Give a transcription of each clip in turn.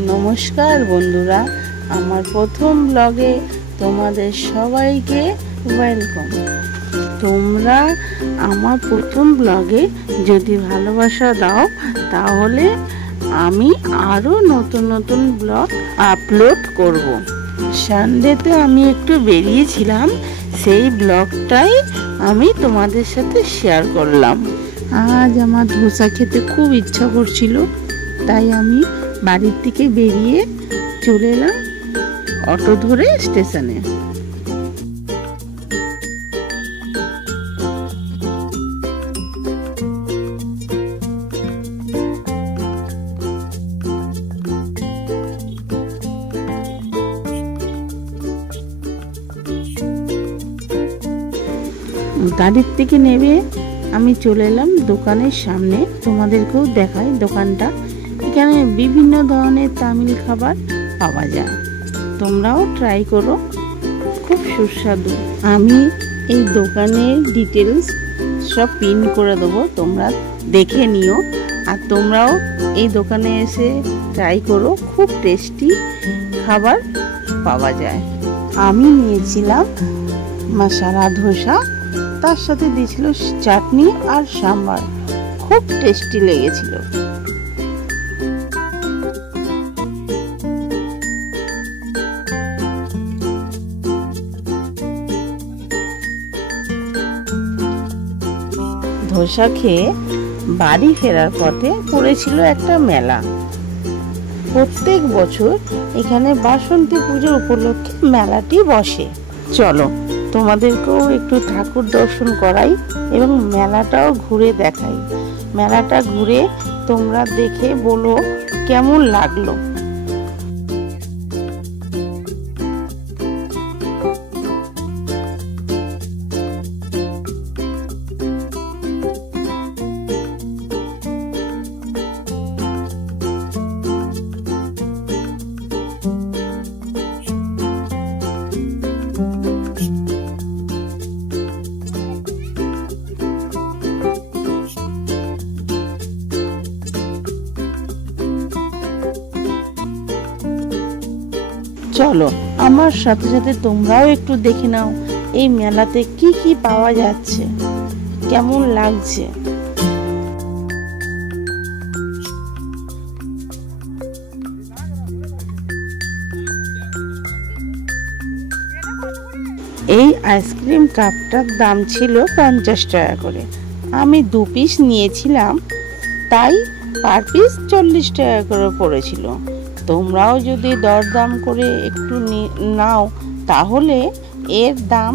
নমস্কার বন্ধুরা, আমার প্রথম ব্লগে তোমাদের সবাইকে ওয়েলকাম। তোমরা আমার প্রথম ব্লগে যদি ভালোবাসা দাও তাহলে আমি আরও নতুন নতুন ব্লগ আপলোড করব। সানডেতে আমি একটু বেরিয়েছিলাম, সেই ব্লগটাই আমি তোমাদের সাথে শেয়ার করলাম। আজ আমার ধোসা খেতে খুব ইচ্ছা করছিল, তাই আমি বাড়ির থেকে বেরিয়ে চলে এলাম অটো ধরে স্টেশনে। গাড়ির থেকে নেমে আমি চলে এলাম দোকানের সামনে। তোমাদেরকেও দেখাই দোকানটা। এখানে বিভিন্ন ধরনের তামিল খাবার পাওয়া যায়, তোমরাও ট্রাই করো, খুব সুস্বাদু। আমি এই দোকানের ডিটেলস সব পিন করে দেবো, তোমরা দেখে নিও। আর তোমরাও এই দোকানে এসে ট্রাই করো, খুব টেস্টি খাবার পাওয়া যায়। আমি নিয়েছিলাম মশলা ধোসা, তার সাথে দিয়েছিল চাটনি আর সাম্বার, খুব টেস্টি লেগেছিল। ধোসা খেয়ে বাড়ি ফেরার পথে পড়েছিল একটা মেলা। প্রত্যেক বছর এখানে বাসন্তী পুজোর উপলক্ষে মেলাটি বসে। চলো তোমাদেরকেও একটু ঠাকুর দর্শন করাই এবং মেলাটাও ঘুরে দেখাই। মেলাটা ঘুরে তোমরা দেখে বলো কেমন লাগলো। চলো আমার সাথে সাথে তোমরাও একটু দেখে নাও এই মেলাতে কি কি পাওয়া যাচ্ছে, কেমন লাগছে। এই আইসক্রিম কাপটার দাম ছিল 50 টাকা করে। আমি 2 পিস নিয়েছিলাম, তাই পার পিস 40 টাকা করে পড়েছিল। তোমরাও যদি দরদাম করে একটু নাও তাহলে এর দাম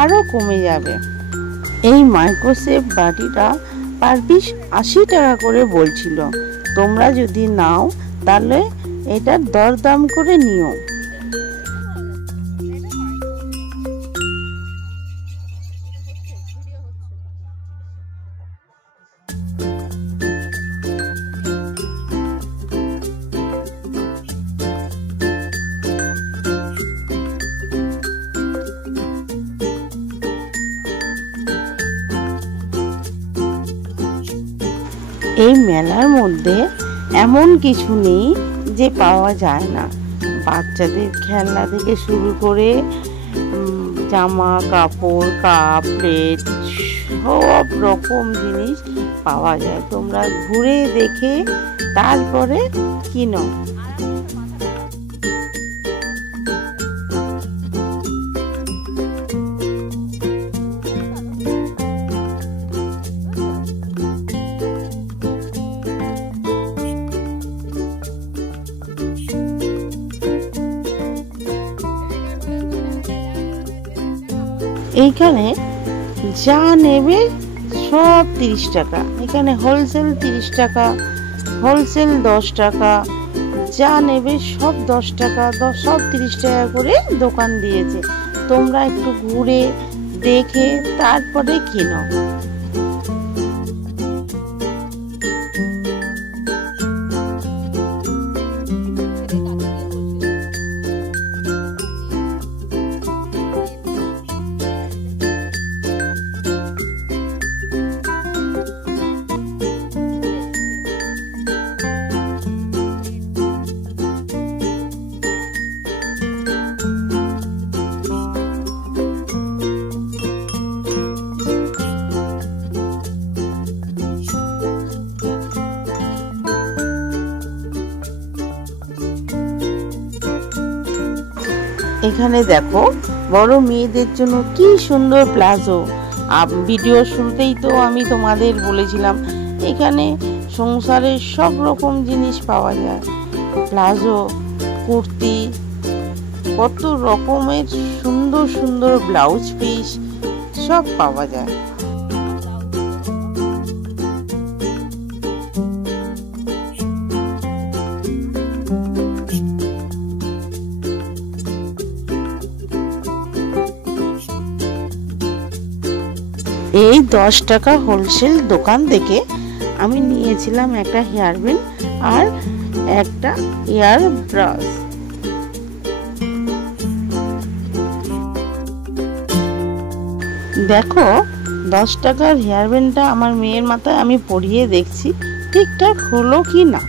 আরও কমে যাবে। এই মাইক্রোসেভ বাটিটা পার পিস 80 টাকা করে বলছিল। তোমরা যদি নাও তাহলে এটার দরদাম করে নিও। এই মেলার মধ্যে এমন কিছু নেই যে পাওয়া যায় না। বাচ্চাদের খেলনা থেকে শুরু করে জামা কাপড়, কাপ, প্লেট, সব রকম জিনিস পাওয়া যায়। তোমরা ঘুরে দেখে তারপরে কিনো। এইখানে যা নেবে সব 30 টাকা। এখানে হোলসেল 30 টাকা, হোলসেল 10 টাকা, যা নেবে সব 10 টাকা, সব 30 টাকা করে দোকান দিয়েছে। তোমরা একটু ঘুরে দেখে তারপরে কিনো। এখানে দেখো বড় মেয়েদের জন্য কি সুন্দর প্লাজো। ভিডিও শুরুতেই তো আমি তোমাদের বলেছিলাম এখানে সংসারের সব রকম জিনিস পাওয়া যায়, প্লাজো, কুর্তি, কত রকমের সুন্দর সুন্দর ব্লাউজ পিস সব পাওয়া যায়। এই 10 টাকা হোলসেল দোকান থেকে আমি নিয়েছিলাম একটা হেয়ার ব্যান্ড আর একটা হেয়ার ব্রাশ। দেখো 10 টাকার হেয়ার ব্যান্ডটা আমার মেয়ের মাথায় আমি পরিয়ে দেখছি ঠিকঠাক হলো কি না।